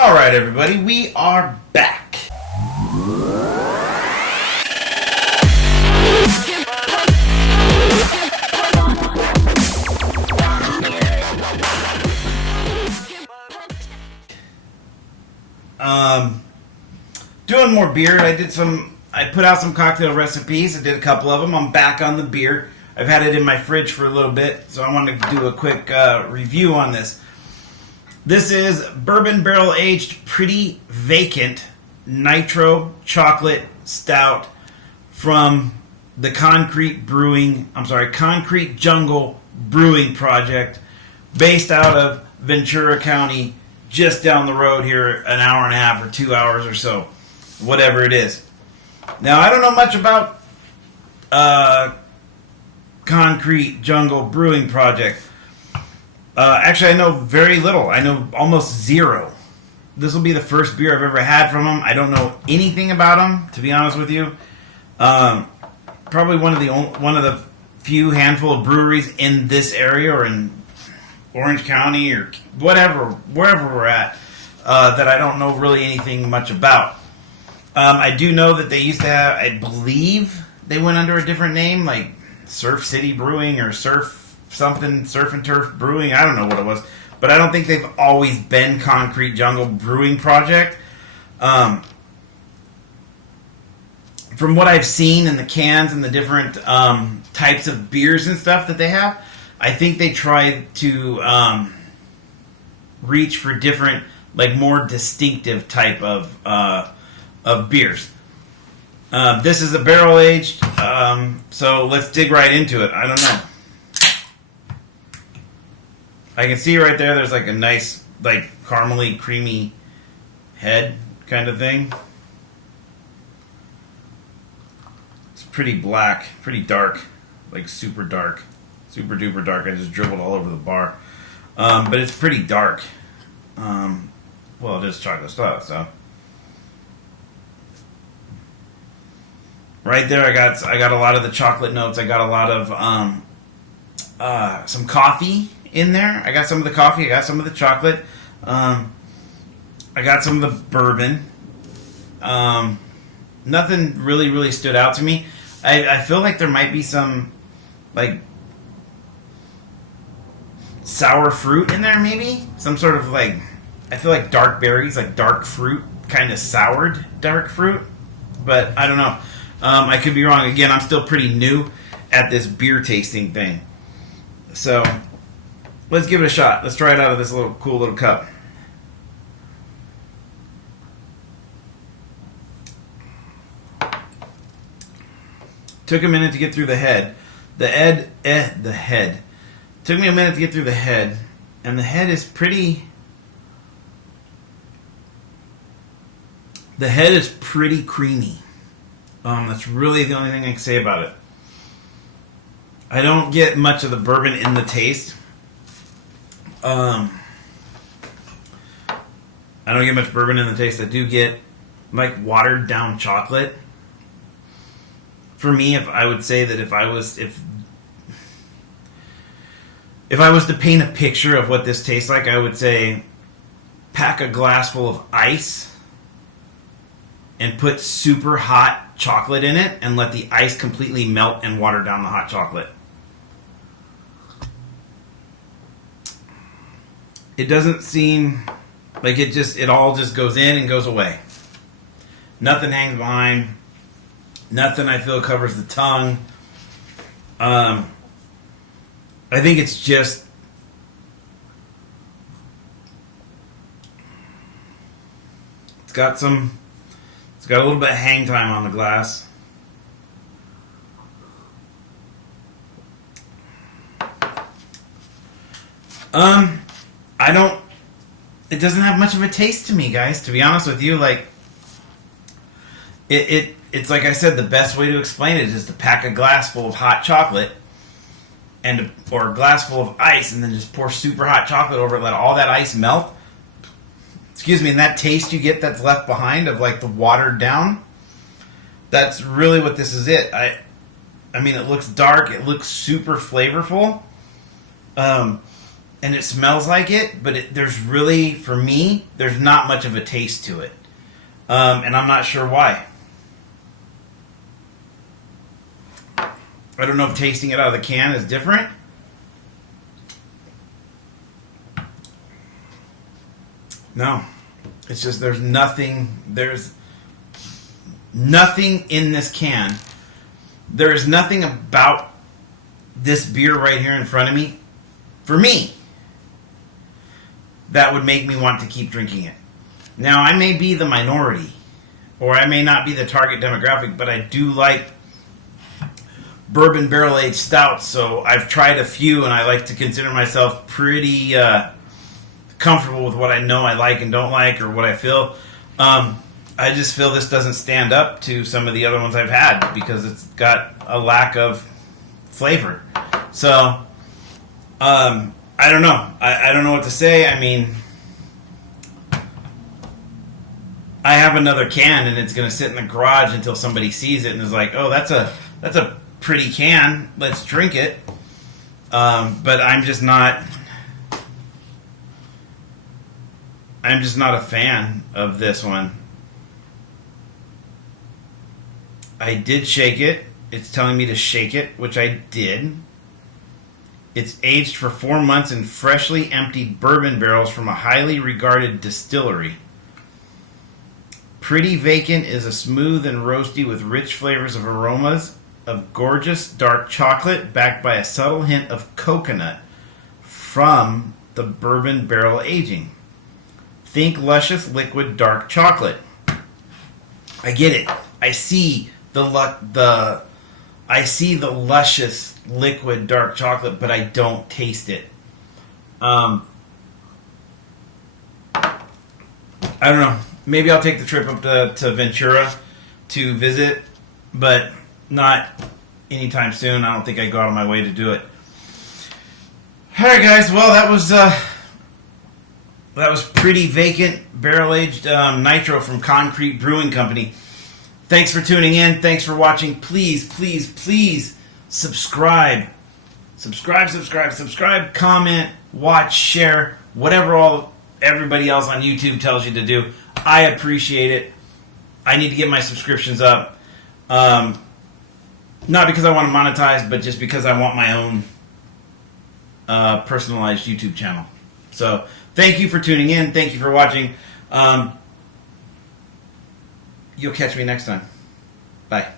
All right, everybody, we are back. Doing more beer. I put out some cocktail recipes. I did a couple of them. I'm back on the beer. I've had it in my fridge for a little bit, so I wanted to do a quick review on this. This is Bourbon Barrel Aged Pretty Vacant Nitro Chocolate Stout from the Concrete Jungle Brewing Project, based out of Ventura County, just down the road here, an hour and a half or 2 hours or so, whatever it is. Now, I don't know much about Concrete Jungle Brewing Project. Actually, I know very little. I know almost zero. This will be the first beer I've ever had from them. I don't know anything about them, to be honest with you. Probably one of the few handful of breweries in this area or in Orange County or wherever we're at, that I don't know really anything much about. I do know that they used to have, I believe they went under a different name, like Surf City Brewing or Surf and Turf Brewing. I don't know what it was, but I don't think they've always been Concrete Jungle Brewing Project. From what I've seen in the cans and the different types of beers and stuff that they have, I think they try to reach for different, like more distinctive type of beers. This is a barrel aged, so let's dig right into it. I don't know. I can see right there, there's like a nice, like caramely, creamy head kind of thing. It's pretty black, pretty dark, like super dark, super duper dark. I just dribbled all over the bar. But it's pretty dark. Well, it is chocolate stuff, so. Right there, I got a lot of the chocolate notes. I got a lot of some coffee in there. I got some of the coffee. I got some of the chocolate. I got some of the bourbon. Nothing really stood out to me. I feel like there might be some like sour fruit in there, maybe some sort of like. I feel like dark berries, like dark fruit, kind of soured dark fruit, but I don't know. I could be wrong. Again, I'm still pretty new at this beer tasting thing. So, let's give it a shot. Let's try it out of this cool little cup. Took a minute to get through the head. The head. Took me a minute to get through the head. And the head is pretty... The head is pretty creamy. That's really the only thing I can say about it. I don't get much of the bourbon in the taste. I don't get much bourbon in the taste. I do get like watered down chocolate. For me, if I would say that if I was to paint a picture of what this tastes like, I would say pack a glass full of ice and put super hot chocolate in it and let the ice completely melt and water down the hot chocolate. It doesn't seem like it all just goes in and goes away. Nothing hangs behind. Nothing I feel covers the tongue. I think it's just it's got a little bit of hang time on the glass. It doesn't have much of a taste to me, guys, to be honest with you. Like, it's like I said, the best way to explain it is to pack a glass full of hot chocolate or a glass full of ice and then just pour super hot chocolate over it, let all that ice melt. Excuse me, and that taste you get that's left behind of like the watered down, that's really what this is it. I mean, it looks dark, it looks super flavorful. and it smells like it, but there's really, for me, there's not much of a taste to it. And I'm not sure why. I don't know if tasting it out of the can is different. No. It's just there's nothing in this can. There is nothing about this beer right here in front of me, for me, that would make me want to keep drinking it. Now, I may be the minority, or I may not be the target demographic, but I do like bourbon barrel-aged stouts, so I've tried a few, and I like to consider myself pretty comfortable with what I know I like and don't like, or what I feel. I just feel this doesn't stand up to some of the other ones I've had, because it's got a lack of flavor. So, I don't know. I don't know what to say. I mean, I have another can, and it's going to sit in the garage until somebody sees it and is like, "Oh, that's a pretty can. Let's drink it." But I'm just not a fan of this one. I did shake it. It's telling me to shake it, which I did. It's aged for 4 months in freshly emptied bourbon barrels from a highly regarded distillery. Pretty Vacant is a smooth and roasty with rich flavors of aromas of gorgeous dark chocolate backed by a subtle hint of coconut from the bourbon barrel aging. Think luscious liquid dark chocolate. I get it. I see the luscious liquid dark chocolate, but I don't taste it. I don't know. Maybe I'll take the trip up to Ventura to visit, but not anytime soon. I don't think I go out of my way to do it. All right, guys. Well, that was Pretty Vacant barrel-aged nitro from Concrete Brewing Company. Thanks for tuning in. Thanks for watching. Please, please, please subscribe. Subscribe, comment, watch, share, whatever everybody else on YouTube tells you to do. I appreciate it. I need to get my subscriptions up. Not because I want to monetize, but just because I want my own personalized YouTube channel. So, thank you for tuning in. Thank you for watching. You'll catch me next time. Bye.